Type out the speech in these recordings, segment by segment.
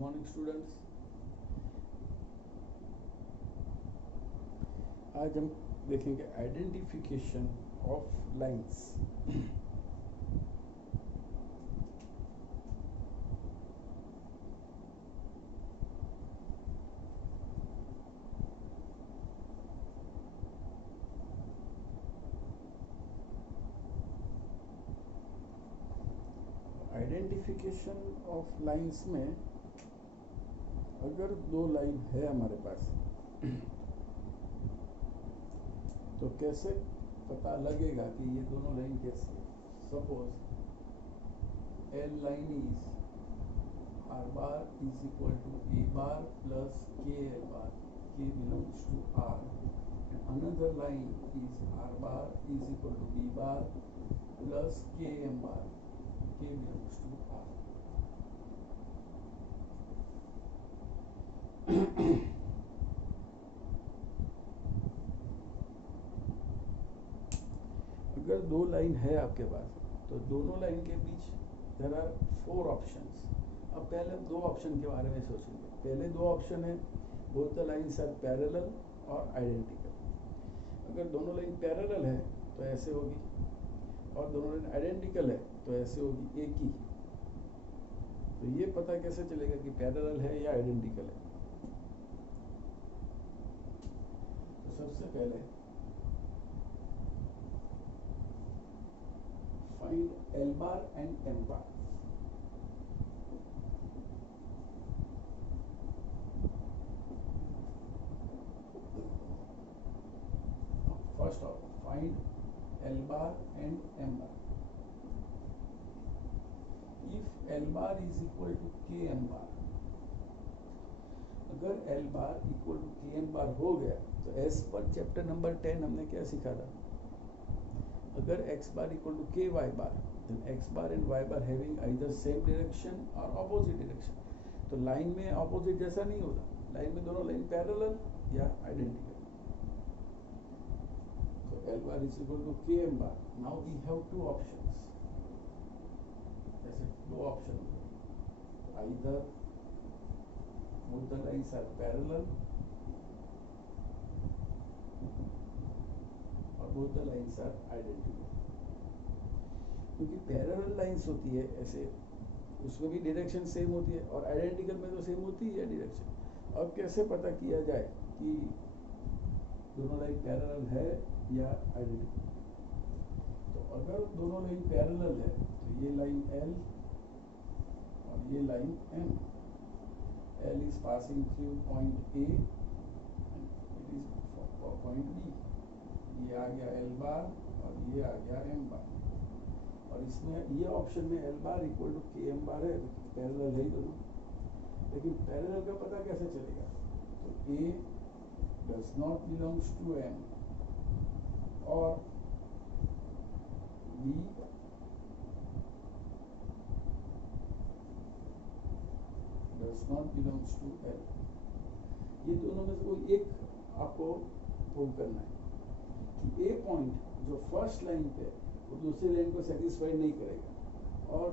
Morning students. आज हम देखेंगे identification of lines. Identification of lines में अगर दो लाइन है हमारे पास तो कैसे पता लगेगा कि ये दोनों लाइन कैसी है। Suppose L line is R bar is equal to A bar plus K L bar, K belongs to R, and another line is R bar is equal to B bar plus K M bar, K belongs to are. अगर दो line है आपके पास तो दोनों line के बीच there are 4 options. अब पहले हम दो ऑप्शन के बारे में सोचेंगे। पहले दो ऑप्शन है both the lines are parallel और आइडेंटिकल। अगर दोनों लाइन पैरेलल है तो ऐसे होगी, और दोनों लाइन आइडेंटिकल है तो ऐसे होगी एक ही। तो ये पता कैसे चलेगा कि पैरेलल है या आइडेंटिकल है। तो सबसे पहले find L bar and M bar. First off, find L bar and M bar. If L bar is equal to Km bar, अगर L bar equal to Km bar हो गया तो एस पर चैप्टर नंबर 10 हमने क्या सीखा था। अगर x bar equal to ky bar, then x bar and y bar having either same direction or opposite direction. तो लाइन में ऑपोजिट जैसा नहीं होता, लाइन में दोनों लाइन पैरेलल या आइडेंटिकल। तो L bar is equal to Km bar. Now we have two options. जैसे दो ऑप्शन होते हैं, either both the lines are parallel और both the lines are identical। क्योंकि पैरेलल लाइंस होती है ऐसे, उसमें भी डायरेक्शन सेम होती है, और आइडेंटिकल में तो सेम होती है डायरेक्शन। अब कैसे पता किया जाए कि दोनों लाइन पैरेलल है या आइडेंटिकल। तो अगर दोनों लाइन पैरेलल है तो ये लाइन L और ये line M। L is passing through point A and it is point B। ये आ गया L बार और ये आ गया M बार। और इसमें ये ऑप्शन में L bar equal to Km bar है, पैरेलल है ही दोनों। लेकिन पैरेलल का पता कैसे चलेगा। तो A does not belongs to M और B does not belongs to L। ये दोनों में से कोई एक आपको प्रूव करना है कि A पॉइंट जो फर्स्ट लाइन पे वो दूसरी लाइन को सेटिस्फाई नहीं करेगा, और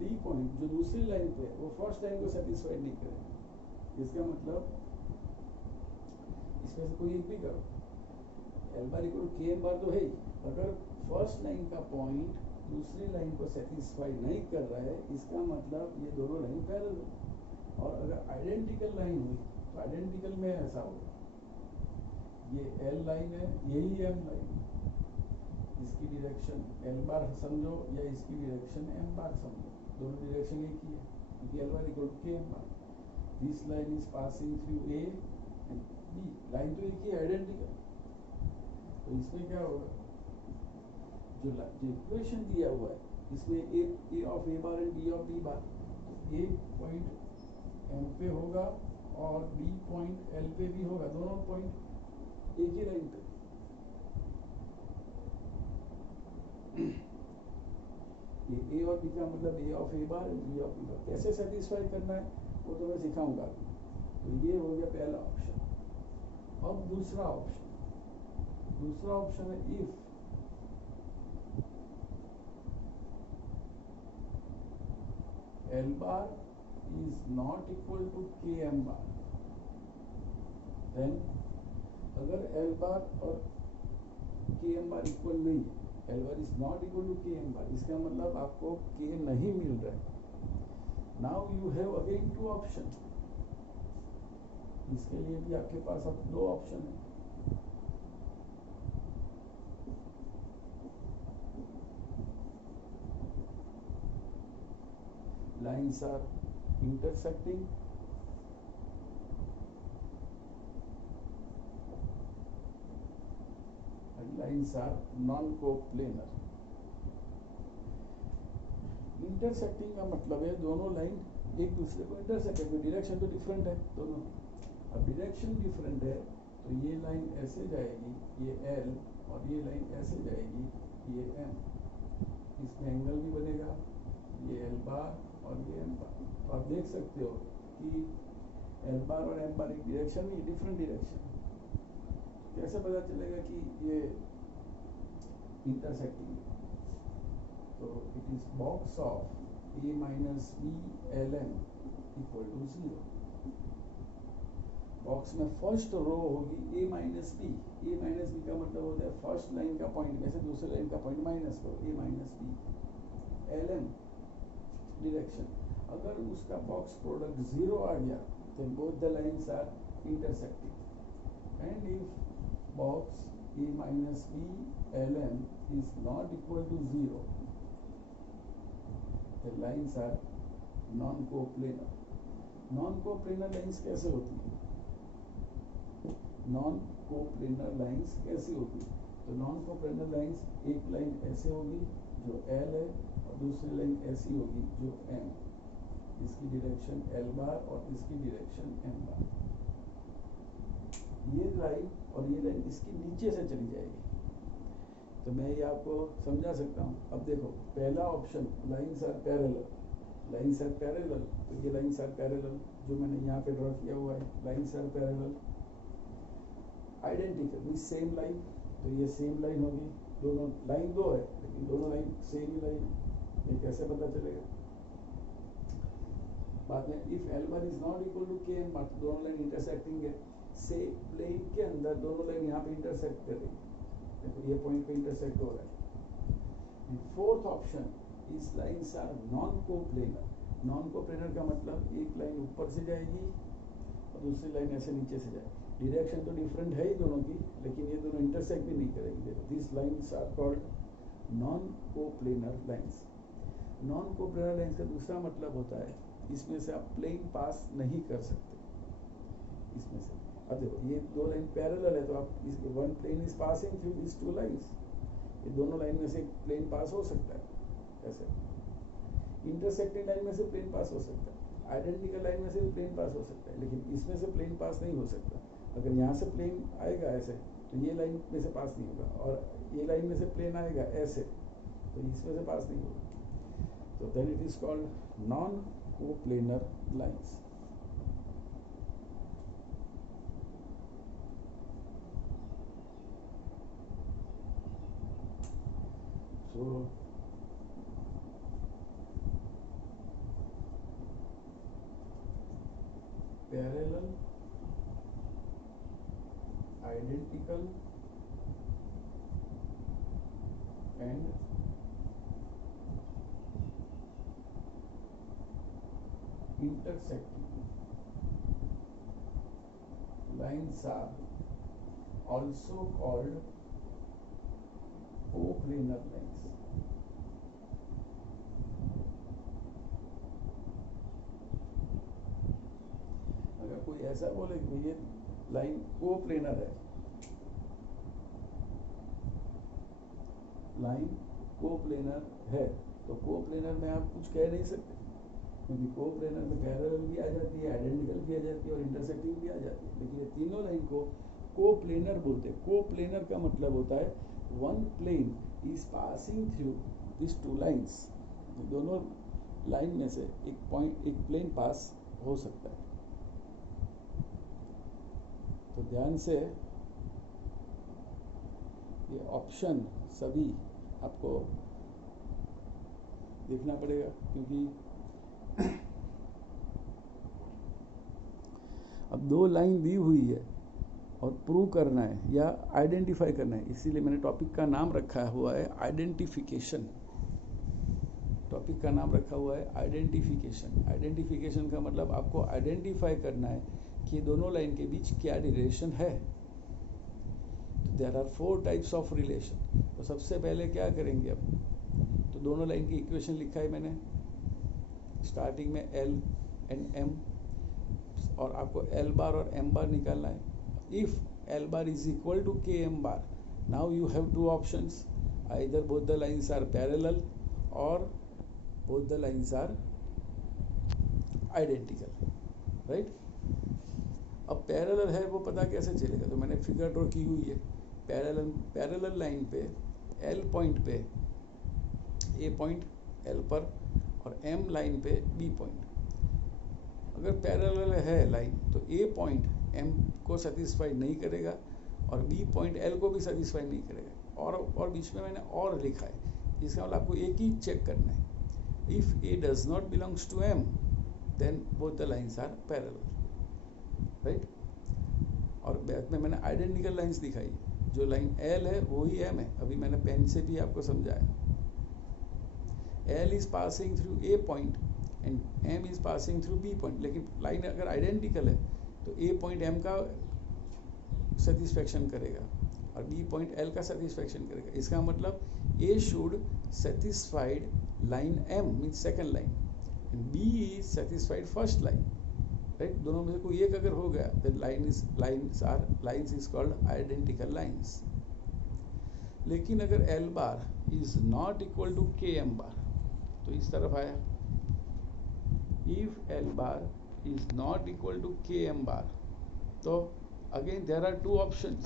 D पॉइंट जो दूसरी लाइन पे वो फर्स्ट लाइन को सेटिस्फाई नहीं करेगा। इसका मतलब इसमें से कोई एक भी करो। L bar equal to Km bar तो है ही, अगर फर्स्ट लाइन का पॉइंट दूसरी लाइन को सेटिस्फाई नहीं कर रहा है, इसका मतलब ये दोनों लाइन पैरेलल। और अगर आइडेंटिकल लाइन हुई तो आइडेंटिकल में ऐसा होगा, ये L लाइन है, यही M लाइन, इसकी डायरेक्शन L बार समझो या इसकी डायरेक्शन M बार समझो, दोनों डायरेक्शन एक ही है क्योंकि L bar equal to Km bar. This line is passing through A and B, line तो एक ही आइडेंटिकल। तो इसमें क्या होगा, जो इक्वेशन दिया हुआ है इसमें A of A bar and B of B बार, तो A पॉइंट M पे होगा और B पॉइंट L पे भी होगा, दोनों पॉइंट एक ही लाइन पे। ये A और B का मतलब A of A bar and B of B बार कैसे सेटिस्फाई करना है वो तो मैं सिखाऊंगा। तो ये हो गया पहला ऑप्शन। अब दूसरा ऑप्शन है if L bar is not equal to km bar, then अगर L bar और km bar इक्वल नहीं है, L bar is not equal to km bar, इसका मतलब आपको k नहीं मिल रहा है. Now you have again two option. इसके लिए भी आपके पास अब दो ऑप्शन है. Lines are intersecting and lines are non-coplanar. Intersecting का मतलब है दोनों लाइन एक दूसरे को इंटरसेक्ट है, डायरेक्शन तो डिफरेंट है दोनों. अब डायरेक्शन डिफरेंट है तो ये लाइन ऐसे जाएगी, ये L, और ये लाइन ऐसे जाएगी, ये M. इसमें एंगल भी बनेगा, ये L बार और ये M बार. तो आप देख सकते हो कि L बार और M बार एक डायरेक्शन में, डिफरेंट डायरेक्शन. कैसे पता चलेगा कि ये इंटरसेक्टिंग है? तो it is box of A minus B Ln equal to 0. Box में फर्स्ट रो होगी A minus B. A minus B का मतलब होता है फर्स्ट लाइन का पॉइंट में से दूसरे लाइन का पॉइंट माइनस करो, A minus B. Ln direction. अगर उसका बॉक्स प्रोडक्ट 0 आ गया तो both the lines are intersecting. And if box A minus B Ln is not equal to 0, the lines are non-coplanar. Non-coplanar lines कैसे होती है? Non-coplanar lines कैसी होती है? तो non-coplanar lines, एक लाइन ऐसे होगी जो L है और दूसरी लाइन ऐसी होगी जो M. इसकी डायरेक्शन L बार और इसकी डायरेक्शन M बार. ये लाइन और ये लाइन इसकी नीचे से चली जाएगी. तो मैं ये आपको समझा सकता हूँ. अब देखो पहला option lines are parallel. Lines are parallel, तो ये लाइन्स आर पैरेलल जो मैंने यहाँ पे ड्रॉ किया हुआ है. Lines are parallel. Identical means same line, तो ये सेम लाइन होगी. दोनों लाइन दो है लेकिन दोनों लाइन सेम ही लाइन है. ये कैसे पता चलेगा? बाद में if L bar is not equal to Km bar, दोनों लाइन इंटरसेक्टिंग है. से प्लेन के अंदर दोनों लाइन यहाँ पे इंटरसेक्ट कर रही है. देखो ये पॉइंट पे इंटरसेक्ट हो रहा है. Fourth option is lines are non coplanar. Non coplanar का मतलब एक लाइन ऊपर से जाएगी और दूसरी लाइन ऐसे नीचे से जाएगी. डायरेक्शन तो डिफरेंट है ही दोनों की, लेकिन ये दोनों इंटरसेक्ट भी नहीं करेगी. देखो this lines are called non coplanar lines. Non coplanar lines का दूसरा मतलब होता है इसमें से आप प्लेन पास नहीं कर सकते. इसमें से अब देखो ये दो लाइन पैरेलल है तो आप one plane is passing through this two lines. ये दोनों लाइन में से एक प्लेन पास हो सकता है. ऐसे इंटरसेक्टिंग लाइन में से प्लेन पास हो सकता है, आइडेंटिकल लाइन में से भी प्लेन पास हो सकता है, लेकिन इसमें से प्लेन पास नहीं हो सकता. अगर यहाँ से प्लेन आएगा ऐसे तो ये लाइन में से पास नहीं होगा, और ये लाइन में से प्लेन आएगा ऐसे तो इसमें से पास नहीं होगा. तो then it is called non coplanar lines. So parallel, identical and intersecting lines are also called coplanar lines. अगर कोई ऐसा बोले कि ये लाइन कोप्लेनर है, लाइन कोप्लेनर है, तो कोप्लेनर में आप कुछ कह नहीं सकते, क्योंकि कोप्लेनर में पैरेलल भी आ जाती है, आइडेंटिकल भी आ जाती है और इंटरसेक्टिंग भी आ जाती है. लेकिन ये तीनों लाइन को कोप्लेनर बोलते हैं. कोप्लेनर का मतलब होता है one plane is passing through this two lines. दोनों लाइन में से एक पॉइंट, एक प्लेन पास हो सकता है. तो ध्यान से ये ऑप्शन सभी आपको देखना पड़ेगा, क्योंकि अब दो लाइन दी हुई है और प्रूव करना है या आइडेंटिफाई करना है, इसीलिए मैंने टॉपिक का नाम रखा हुआ है आइडेंटिफिकेशन। टॉपिक का नाम रखा हुआ है आइडेंटिफिकेशन। आइडेंटिफिकेशन का मतलब आपको आइडेंटिफाई करना है कि दोनों लाइन के बीच क्या रिलेशन है। There are 4 types of relation. तो सबसे पहले क्या करेंगे अब, तो दोनों लाइन की इक्वेशन लिखा है मैंने स्टार्टिंग में एल एंड एम, और आपको एल बार और एम बार निकालना है। If L bar is equal to K M bar, now you have 2 options, either both the lines are parallel और both the lines are identical, right? अब parallel है वो पता कैसे चलेगा, तो मैंने फिगर ड्रॉ की हुई है। पैरेलल लाइन पे एल पॉइंट पे ए पॉइंट एल पर और एम लाइन पे बी पॉइंट। अगर पैरेलल है लाइन तो ए पॉइंट एम को सेटिस्फाई नहीं करेगा और बी पॉइंट एल को भी सेटिस्फाई नहीं करेगा। और बीच में मैंने और लिखा है, इसका मतलब आपको एक ही चेक करना है, if A does not belongs to M, then both the lines are parallel, right? और बाद में मैंने आइडेंटिकल लाइंस दिखाई, जो लाइन L है वही M है, अभी मैंने पेन से भी आपको समझाया। L is passing through A point and M is passing through B point, लेकिन लाइन अगर आइडेंटिकल है तो A point M का सेटिस्फैक्शन करेगा और B point L का सेटिस्फैक्शन करेगा। इसका मतलब A should satisfied line M means second line and B is satisfied first line, right? दोनों में से कोई एक अगर हो गया then lines is called identical lines। लेकिन अगर L bar is not equal to KM bar, तो इस तरफ आया, if L bar is not equal to KM bar, तो again there are 2 options।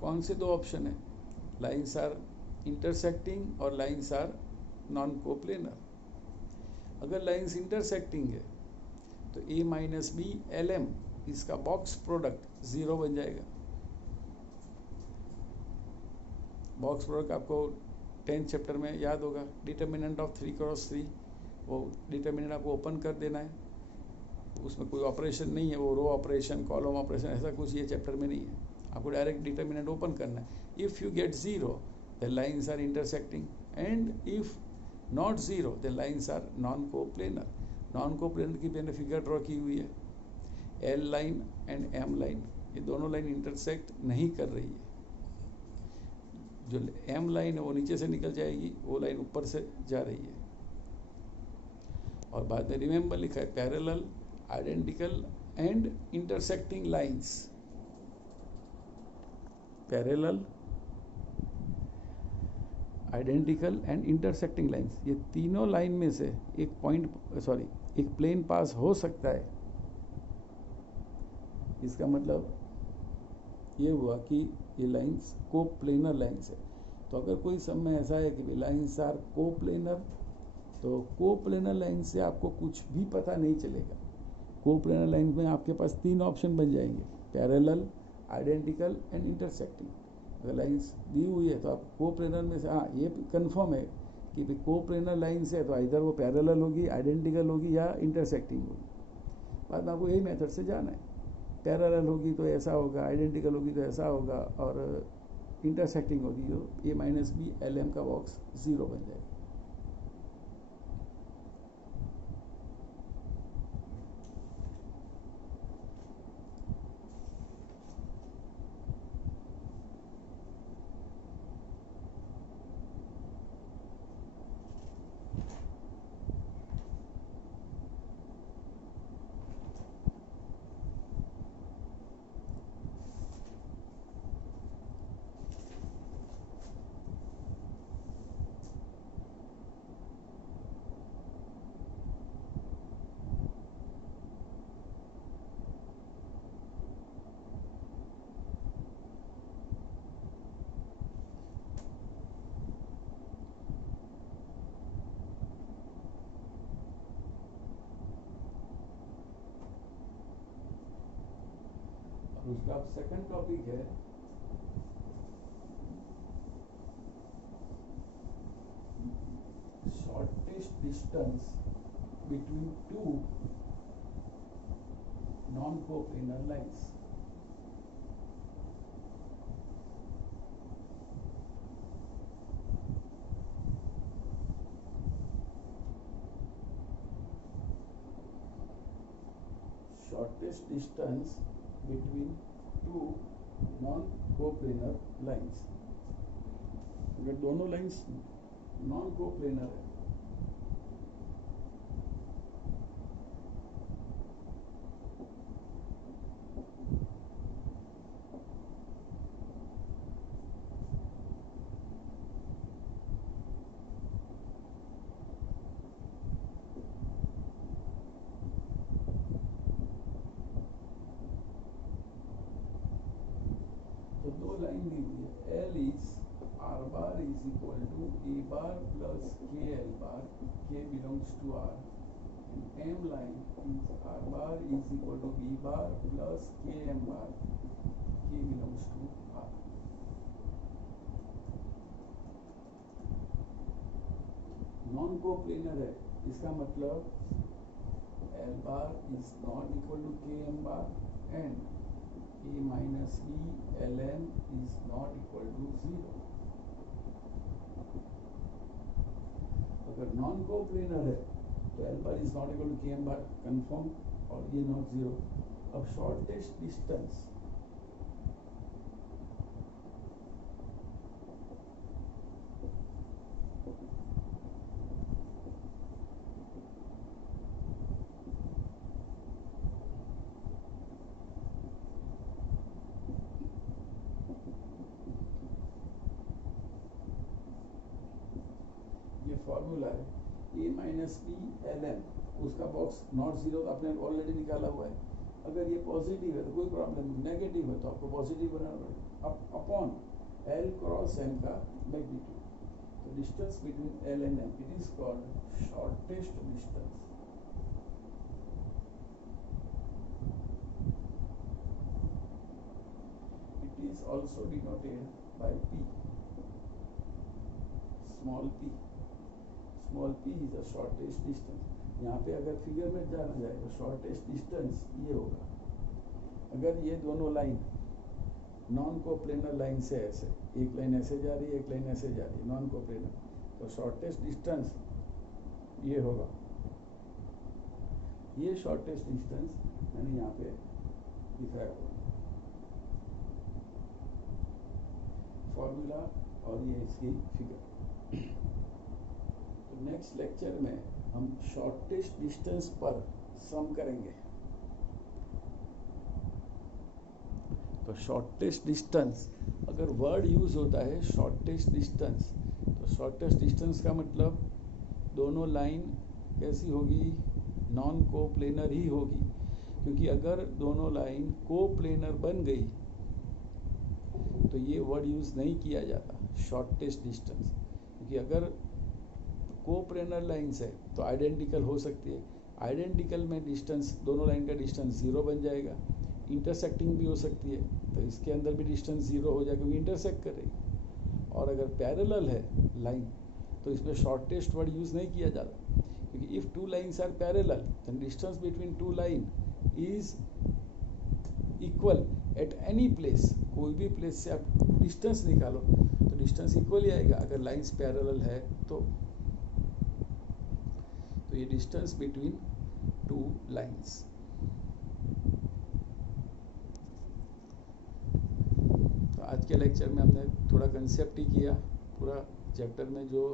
कौन से 2 ऑप्शन है, लाइन्स आर इंटरसेक्टिंग और लाइन्स आर नॉन कोप्लेनर। अगर लाइन्स इंटरसेक्टिंग है तो ए माइनस बी एल एम, इसका बॉक्स प्रोडक्ट 0 बन जाएगा। बॉक्स प्रोडक्ट आपको 10th चैप्टर में याद होगा, डिटर्मिनेंट ऑफ 3 क्रॉस 3, वो डिटर्मिनेंट आपको ओपन कर देना है, उसमें कोई ऑपरेशन नहीं है, वो रो ऑपरेशन कॉलम ऑपरेशन ऐसा कुछ ये चैप्टर में नहीं है, आपको डायरेक्ट डिटर्मिनेंट ओपन करना है। If you get 0 the lines are intersecting, and if not 0 the lines are non coplanar। Non coplanar की मैंने फिगर ड्रॉ की हुई है, L line and M line, ये दोनों लाइन इंटरसेक्ट नहीं कर रही है। जो एम लाइन है वो नीचे से निकल जाएगी, वो लाइन ऊपर से जा रही है। और बाद में रिमेंबर लिखा है parallel, identical and intersecting lines. Parallel, identical and intersecting lines, ये तीनों लाइन में से एक प्लेन पास हो सकता है। इसका मतलब ये हुआ कि ये लाइंस कोप्लेनर लाइंस है। तो अगर कोई समय ऐसा है कि लाइंस आर कोप्लेनर, तो कोप्लेनर लाइन से आपको कुछ भी पता नहीं चलेगा। कोप्लेनर लाइन में आपके पास 3 ऑप्शन बन जाएंगे, पैरेलल, आइडेंटिकल एंड इंटरसेक्टिंग। अगर लाइंस दी हुई है तो आप कोप्लेनर में से, हाँ ये कंफर्म है कि भाई कोप्लेनर लाइन से है तो इधर वो पैरेलल होगी, आइडेंटिकल होगी या इंटरसेक्टिंग होगी। बाद में आपको यही मेथड से जाना है, पैरेलल होगी तो ऐसा होगा, आइडेंटिकल होगी तो ऐसा होगा, और इंटरसेक्टिंग होगी जो ए माइनस बी एल एम का बॉक्स 0 बन जाएगा। उसका सेकंड टॉपिक है shortest distance between 2 non-coplanar lines. Shortest distance between two non-coplanar lines. अगर दोनों लाइंस non-coplanar है तो दो लाइन दी हुई है L is R bar is equal to A bar plus KL bar, K belongs to R, and M line is R bar is equal to B bar plus KM bar, K belongs to R. Non coplanar है, इसका मतलब L bar is not equal to KM bar and A minus B Ln is not equal to 0. अगर non coplanar है तो L bar is not equal to KM bar confirm और ये not 0. अब shortest distance formula है A minus B Ln, उसका box not 0 तो आपने ऑलरेडी निकाला हुआ है. अगर ये पॉजिटिव है तो कोई प्रॉब्लम नहीं, नेगेटिव है तो आपको पॉजिटिव बनाना पड़ेगा अपॉन L क्रॉस M का मैग्नीट्यूड. तो distance between L and M, it is called shortest distance. It is also denoted by P, small p. Small p is the shortest distance. यहाँ पे अगर figure में जाना जाए तो शॉर्टेस्ट डिस्टेंस ये होगा. अगर ये दोनों लाइन नॉन कोप्लेनर लाइन से ऐसे, एक लाइन ऐसे जा रही है एक लाइन ऐसे जा रही है नॉन कोप्लेनर, तो शॉर्टेस्ट डिस्टेंस ये होगा. ये शॉर्टेस्ट डिस्टेंस मैंने यहाँ पे दिखाया हुआ फॉर्मूला और ये इसकी फिगर. नेक्स्ट लेक्चर में हम शॉर्टेस्ट डिस्टेंस पर सम करेंगे. तो शॉर्टेस्ट डिस्टेंस, अगर वर्ड यूज होता है शॉर्टेस्ट डिस्टेंस, तो शॉर्टेस्ट डिस्टेंस का मतलब दोनों लाइन कैसी होगी, नॉन कोप्लेनर ही होगी. क्योंकि अगर दोनों लाइन कोप्लेनर बन गई तो ये वर्ड यूज नहीं किया जाता शॉर्टेस्ट डिस्टेंस. क्योंकि अगर कोप्लेनर लाइन्स है तो आइडेंटिकल हो सकती है. आइडेंटिकल में डिस्टेंस, दोनों लाइन का डिस्टेंस 0 बन जाएगा. इंटरसेक्टिंग भी हो सकती है तो इसके अंदर भी डिस्टेंस 0 हो जाएगा क्योंकि इंटरसेक्ट कर रही है. और अगर पैरेलल है लाइन तो इसमें शॉर्टेस्ट वर्ड यूज़ नहीं किया जाता. क्योंकि if two lines are parallel then distance between two line is equal at any place. कोई भी प्लेस से आप डिस्टेंस निकालो तो डिस्टेंस इक्वल ही आएगा अगर लाइन्स पैरेलल है तो ये डिस्टेंस बिटवीन टू लाइन्स. तो आज के लेक्चर में हमने थोड़ा कंसेप्ट ही किया. पूरा चैप्टर में जो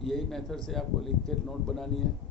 यही मेथड से आपको लिख के नोट बनानी है.